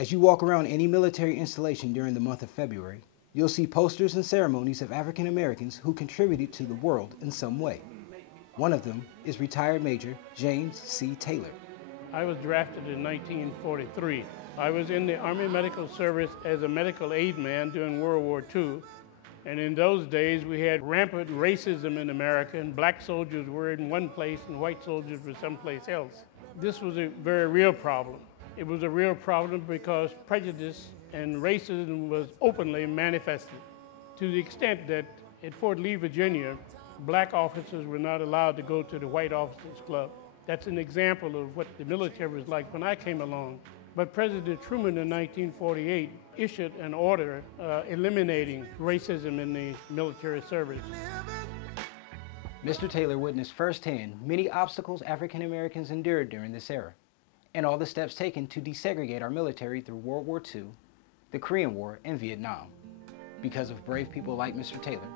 As you walk around any military installation during the month of February, you'll see posters and ceremonies of African Americans who contributed to the world in some way. One of them is retired Major James C. Taylor. I was drafted in 1943. I was in the Army Medical Service as a medical aid man during World War II. And in those days, we had rampant racism in America, and black soldiers were in one place and white soldiers were someplace else. This was a very real problem. It was a real problem because prejudice and racism was openly manifested to the extent that at Fort Lee, Virginia, black officers were not allowed to go to the white officers club. That's an example of what the military was like when I came along. But President Truman in 1948 issued an order eliminating racism in the military service. Mr. Taylor witnessed firsthand many obstacles African Americans endured during this era, and all the steps taken to desegregate our military through World War II, the Korean War, and Vietnam. Because of brave people like Mr. Taylor,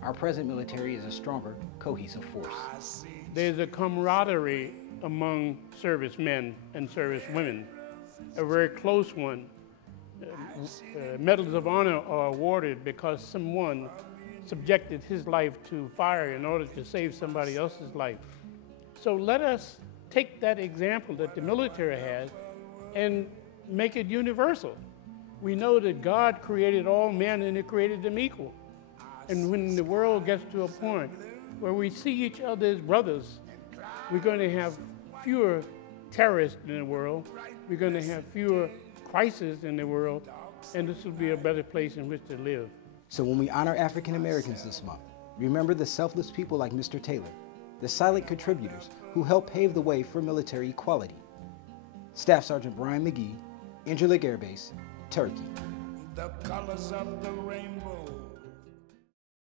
our present military is a stronger, cohesive force. There's a camaraderie among servicemen and servicewomen, a very close one. Medals of honor are awarded because someone subjected his life to fire in order to save somebody else's life. So let us take that example that the military has and make it universal. We know that God created all men and He created them equal. And when the world gets to a point where we see each other as brothers, we're going to have fewer terrorists in the world, we're going to have fewer crises in the world, and this will be a better place in which to live. So when we honor African Americans this month, remember the selfless people like Mr. Taylor, the silent contributors who helped pave the way for military equality. Staff Sergeant BRYAN, MAGEE, Incirlik Air Base, Turkey. The colors of the rainbow.